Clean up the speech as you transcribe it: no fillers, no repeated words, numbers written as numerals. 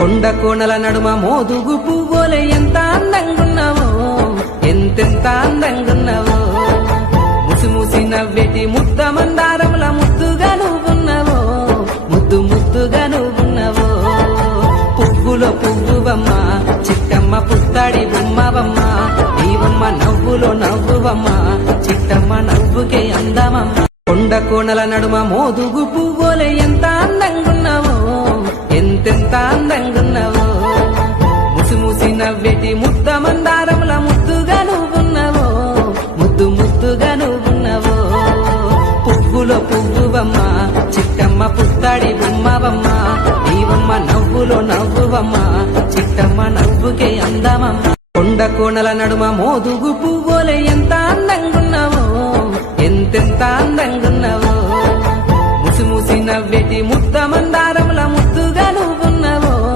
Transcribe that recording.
కొండ కోణల నడుమ మోదుగు పువ్వులే ఎంత అందంగున్నావో, ఎంతెంత అందంగున్నావో. ముసి ముసి నవ్వెటి ముద్ద మందారముల ముద్దుగా నువ్వున్నావో, ముద్దు ముద్దుగా నువ్వున్నావో. పువ్వులో పువ్వువమ్మ చిట్టమ్మ పుత్తాడి బొమ్మవమ్మ, నీవమ్మ నవ్వులో నవ్వువమ్మ చిట్టమ్మ నవ్వుకే అందమమ్మ. కొండ కోణల నడుమ మోదుగు పువ్వులే ఎంత అందంగున్నావో, ఎంతెంత అందంగున్నావో. ముసి ముసి నవ్వెటి ముద్ద మందారముల ముద్దుగా నువ్వున్నావో, ముద్దు ముద్దుగా నువ్వున్నావో. పువ్వులో పువ్వువమ్మ చిట్టమ్మ పుత్తాడి బొమ్మవమ్మ, నీవమ్మ నవ్వులో నవ్వువమ్మ చిట్టమ్మ నవ్వుకే అందమమ్మ. కొండ కోణల నడుమ మోదుగు పువ్వులే ఎంత అందంగున్నావో, ఎంతెంత అందంగున్నావో. ముసి ముసి నవ్వెటి ముద్ద మంద